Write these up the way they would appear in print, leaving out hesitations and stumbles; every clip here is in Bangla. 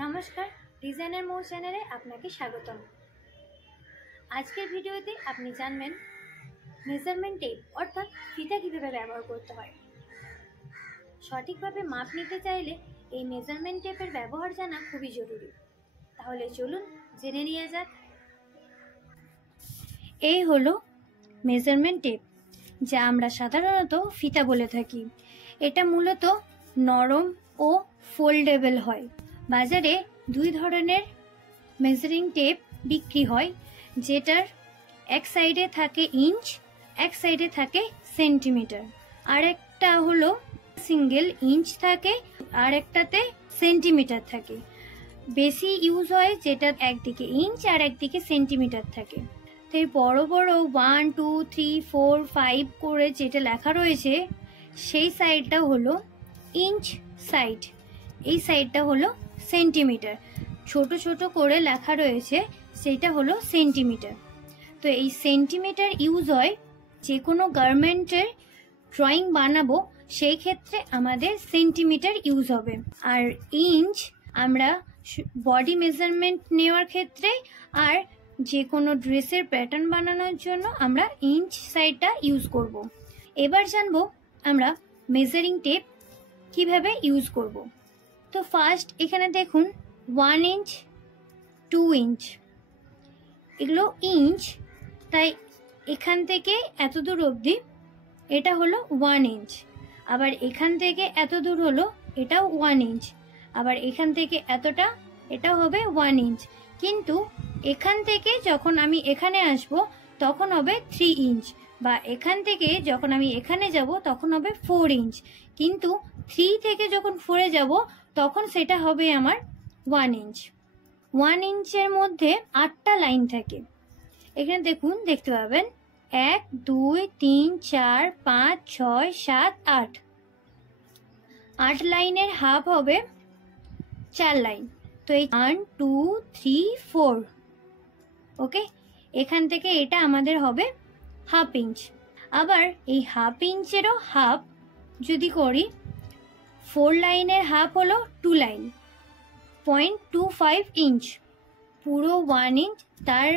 নমস্কার, ডিজাইনার মৌ চ্যানেলে আপনাকে স্বাগতম। আজকের ভিডিওতে আপনি জানবেন মেজারমেন্ট টেপ অর্থাৎ ফিতা কীভাবে ব্যবহার করতে হয়। সঠিকভাবে মাপ নিতে চাইলে এই মেজারমেন্ট টেপের ব্যবহার জানা খুবই জরুরি। তাহলে চলুন জেনে নিয়ে যাক। এই হলো মেজারমেন্ট টেপ, যা আমরা সাধারণত ফিতা বলে থাকি। এটা মূলত নরম ও ফোল্ডেবল হয়। বাজারে দুই ধরনের মেজারিং টেপ বিক্রি হয়, যেটার এক সাইডে থাকে ইঞ্চ, এক সাইডে থাকে সেন্টিমিটার। আর একটা হলো সিঙ্গেল ইঞ্চ থাকে, আর একটাতে সেন্টিমিটার থাকে। বেশি ইউজ হয় যেটা একদিকে ইঞ্চ আর একদিকে সেন্টিমিটার থাকে। তো এই বড় বড় 1, 2, 3, 4, 5 করে যেটা লেখা রয়েছে সেই সাইডটা হলো ইঞ্চ সাইড, এই সাইডটা হলো সেন্টিমিটার। ছোট ছোট করে লেখা রয়েছে সেটা হলো সেন্টিমিটার। তো এই সেন্টিমিটার ইউজ হয় যে কোনো গার্মেন্টের ড্রয়িং বানাবো, সেই ক্ষেত্রে আমাদের সেন্টিমিটার ইউজ হবে। আর ইঞ্চ আমরা বডি মেজারমেন্ট নেওয়ার ক্ষেত্রে আর যে কোনো ড্রেসের প্যাটার্ন বানানোর জন্য আমরা ইঞ্চ সাইডটা ইউজ করব। এবার জানবো আমরা মেজারিং টেপ কিভাবে ইউজ করব। তো ফার্স্ট এখানে দেখুন 1 ইঞ্চ, 2 ইঞ্চ, এগুলো ইঞ্চ, তাই এখান থেকে এত দূর অবধি এটা হলো 1 ইঞ্চ। আবার এখান থেকে এত দূর হলো এটাও 1 ইঞ্চ। আবার এখান থেকে এতটা এটা হবে 1 ইঞ্চ। কিন্তু এখান থেকে যখন আমি এখানে আসব তখন হবে 3 ইঞ্চ, বা এখান থেকে যখন আমি এখানে যাব তখন হবে 4 ইঞ্চ। কিন্তু 3 থেকে যখন 4-এ যাব তখন সেটা হবে আমার 1 ইঞ্চ। 1 ইঞ্চের মধ্যে 8টা লাইন থাকে। এখানে দেখুন, দেখতে পাবেন 1, 2, 3, 4, 5, 6, 7, 8। 8 লাইনের হাফ হবে 4 লাইন। তো এই 1, 2, 3, 4, ওকে। এখান থেকে এটা আমাদের হবে হাফ ইঞ্চ। আবার এই হাফ ইঞ্চেরও হাফ যদি করি, 4 লাইনের হাফ হলো 2 লাইন, 0.25 ইঞ্চ। পুরো 1 ইঞ্চ তার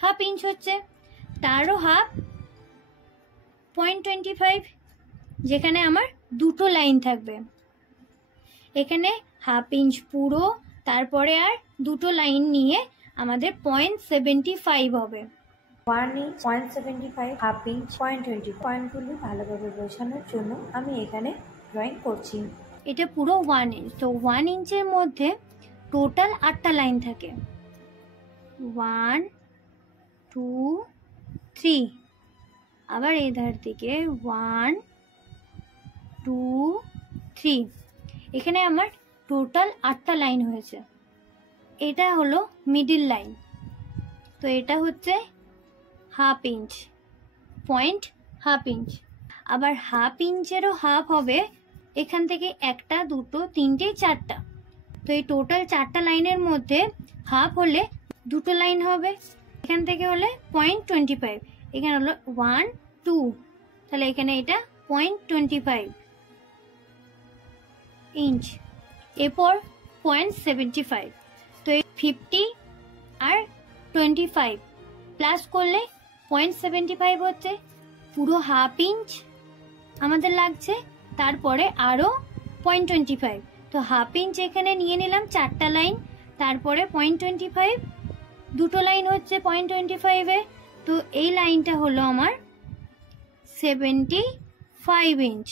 হাফ ইঞ্চ হচ্ছে, তারও হাফ 0.25, যেখানে আমার দুটো লাইন থাকবে। এখানে হাফ ইঞ্চ পুরো, তারপরে আর দুটো লাইন নিয়ে আমাদের 0.75 হবে। 1 ইঞ্চ, 0.75, হাফ ইঞ্চ, 0.20 পয়েন্টগুলি ভালোভাবে বোঝানোর জন্য আমি এখানে ড্রয়িং করছি। এটা পুরো 1 ইঞ্চ। তো 1 ইঞ্চের মধ্যে টোটাল 8টা লাইন থাকে। 1, 2, 3। আবার এই ধার থেকে 1, 2, 3। এখানে আমার টোটাল 8টা লাইন হয়েছে। এটা হলো মিডিল লাইন। তো এটা হচ্ছে হাফ ইঞ্চ, হাফ ইঞ্চ। আবার হাফ ইঞ্চেরও হাফ হবে এখান থেকে 1টা, 2টো, 3টে, 4টা। তো এই টোটাল 4টা লাইনের মধ্যে হাফ হলে দুটো লাইন হবে। এখান থেকে হলে 0.25, এখানে হলো 1, 2, তাহলে এখানে এটা 0.25 ইঞ্চ। এরপর 0.75। তো এই 50 আর 25 প্লাস করলে 0.75 হচ্ছে। পুরো হাফ ইঞ্চ আমাদের লাগছে, তারপরে আরও 0.25। তো হাফ ইঞ্চ এখানে নিয়ে নিলাম 4টা লাইন, তারপরে 0.25, দুটো লাইন হচ্ছে 0.25-এ। তো এই লাইনটা হলো আমার 75 ইঞ্চ,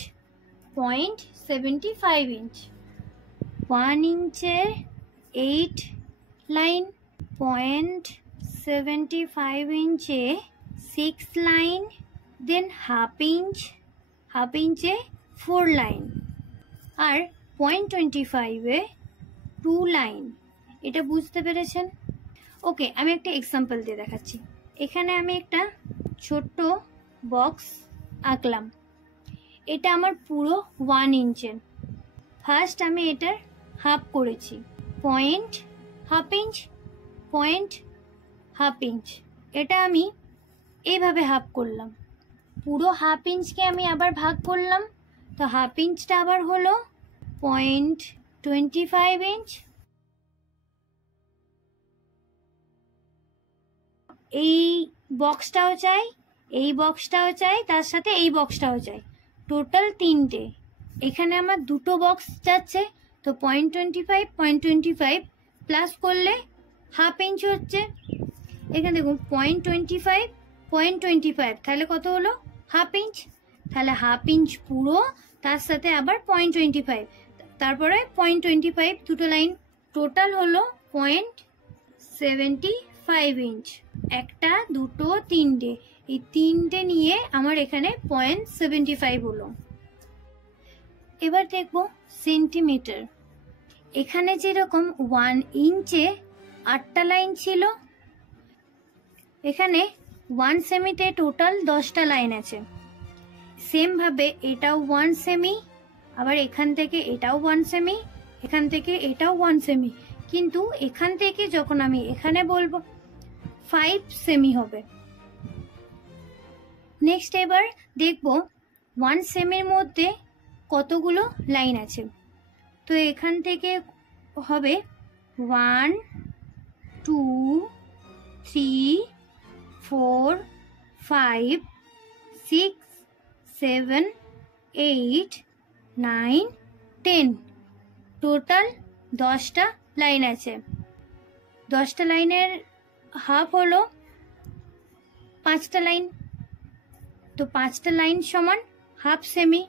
0.75 ইঞ্চ। 1 ইঞ্চের 8 লাইন, 0.75 ইঞ্চে 6 লাইন, দেন হাফ ইঞ্চে 4 লাইন, আর 0.25-এ 2 লাইন। এটা বুঝতে পেরেছেন? ওকে, আমি একটা এক্সাম্পল দিয়ে দেখাচ্ছি। এখানে আমি একটা ছোট্ট বক্স আঁকলাম। এটা আমার পুরো 1 ইঞ্চের। ফার্স্ট আমি এটার হাফ করেছি, হাফ ইঞ্চ। এটা আমি এইভাবে হাফ করলাম। পুরো হাফ ইঞ্চকে আমি আবার ভাগ করলাম। তো হাফ ইঞ্চটা আবার হলো 0.25 ইঞ্চ, এই বক্সটাও চাই, এই বক্সটাও চাই, তার সাথে এই বক্সটাও চাই, টোটাল 3টে। এখানে আমার 2টো বক্স যাচ্ছে, তো 0.25 প্লাস করলে হাফ ইঞ্চ হচ্ছে। এখানে দেখুন 0.25 তাহলে কত হলো? Half inch. তাহলে হাফ ইঞ্চ পুরো, তার সাথে আবার 0.25, তারপরে 0.25, দুটো লাইন, টোটাল হলো 0.75 ইঞ্চ। একটা, দুটো, 3টে, এই 3টে নিয়ে আমার এখানে 0.75 হলো। এবার দেখব সেন্টিমিটার। এখানে যেরকম 1 ইঞ্চে 8টা লাইন ছিল, এখানে 1 সেমিতে টোটাল 10টা লাইন আছে। সেম ভাবে এটাও 1 সেমি, আবার এখান থেকে এটাও 1 সেমি, এখান থেকে এটাও 1 সেমি, কিন্তু এখান থেকে যখন আমি এখানে বলবো 5 সেমি হবে। নেক্সট এবার দেখব 1 সেমির মধ্যে কতগুলো লাইন আছে। তো এখান থেকে হবে 1 2 3 4 5 6 7 8 9 10, টোটাল 10টা লাইন আছে। 10টা লাইনের হাফ হলো 5টা লাইন, তো 5টা লাইন সমান হাফ সেমি।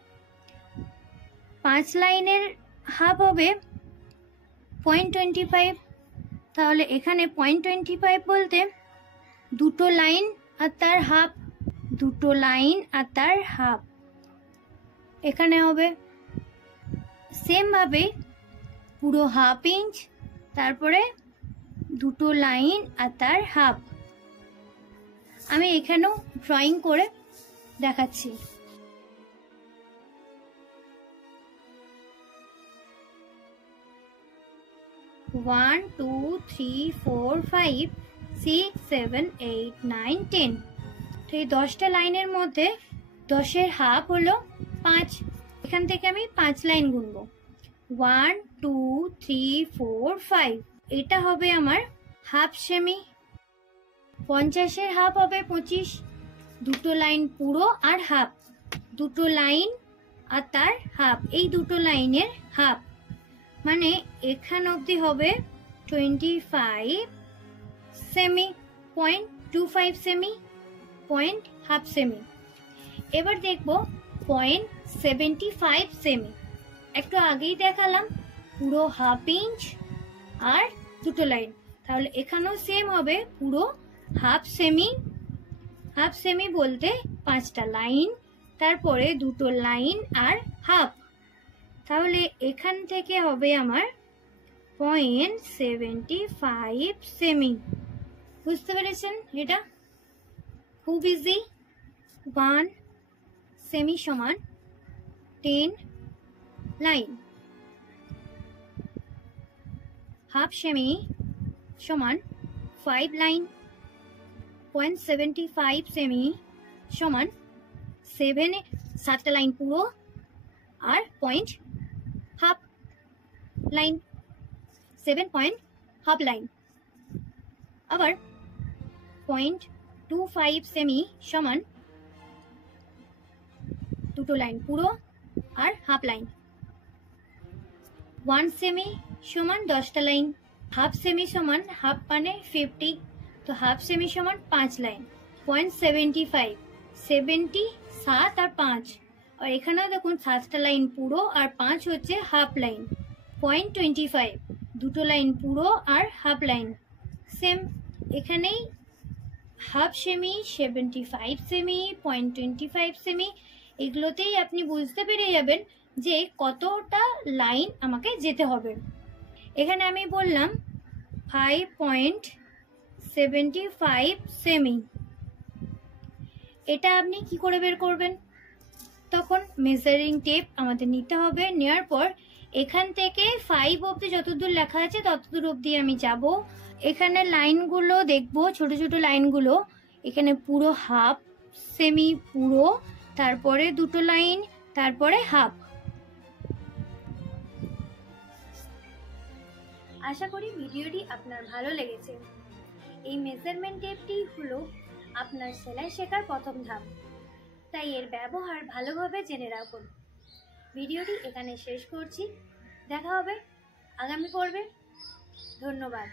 5 লাইনের হাফ হবে 0.25, তাহলে এখানে 0.25 বলতে 2টো লাইন আর তার হাফ, 2টো লাইন আর তার হাফ এখানে হবে। সেম ভাবে পুরো হাফ ইঞ্চ, তারপরে 2টো লাইন আর তার হাফ। আমি এখানেও ড্রয়িং করে দেখাচ্ছি। 1 2 3 4 5 6 7 8 9 10, তো এই 10টা লাইনের মধ্যে 10-এর হাফ হলো 5। এখান থেকে আমি 5 লাইন গুনবো, 1 2 3 4 5, এটা হবে আমার হাফ সেমি। 50-এর হাফ হবে 25, 2টো লাইন পুরো আর হাফ, 2টো লাইন আর তার হাফ, এই 2টো লাইনের হাফ, মানে এখান অবধি হবে 25 সেমি, 0.25 সেমি, হাফ সেমি। এবার দেখব 0.75 সেমি। একটু আগেই দেখালাম পুরো হাফ ইঞ্চ আর 2টো লাইন, তাহলে এখানেও সেম হবে পুরো হাফ সেমি। হাফ সেমি বলতে 5টা লাইন, তারপরে 2টো লাইন আর হাফ, তাহলে এখান থেকে হবে আমার 0.75 সেমি। বুঝতে পেরেছেন? এটা খুব ইজি। 1 সেমি সমান 10 লাইন, হাফ সেমি সমান 5 লাইন, 0.75 সেমি সমান 7টা লাইন পুরো আর হাফ লাইন, 7 হাফ লাইন। আবার 0.25 সেমি সমান 2টো লাইন পুরো আর হাফ লাইন। 1 সেমি সমান 10টা লাইন, হাফ সেমি সমান হাফ মানে 50, তো হাফ সেমি সমান 5 লাইন। 0.75 70, 7 আর 5, আর এখানেও দেখুন 7টা লাইন পুরো আর 5 হচ্ছে হাফ লাইন। 0.25 2টো লাইন পুরো আর হাফ লাইন। সেম এখানেই হাফ সেমি, 75 সেমি, 0.25 সেমি, এগুলোতেই আপনি বুঝতে পেরে যাবেন যে কতটা লাইন আমাকে যেতে হবে। এখানে আমি বললাম 5.75 সেমি। এটা আপনি কি করে বের করবেন? তখন মেজারিং টেপ আমাদের নিতে হবে, নেওয়ার পর এখান থেকে 5 অবধি যতদূর লেখা আছে ততদূর অবধি আমি যাব। এখানে লাইনগুলো দেখব, ছোট ছোট লাইনগুলো, এখানে পুরো হাফ সেমি পুরো, তারপরে 2টো লাইন, তারপরে হাফ। আশা করি ভিডিওটি আপনার ভালো লেগেছে। এই মেজারমেন্ট টেপটি হলো আপনার সেলাই শেখার প্রথম ধাপ, তাই এর ব্যবহার ভালোভাবে জেনে রাখুন। ভিডিওটি এখানে শেষ করছি, দেখা হবে আগামী পর্বে। ধন্যবাদ।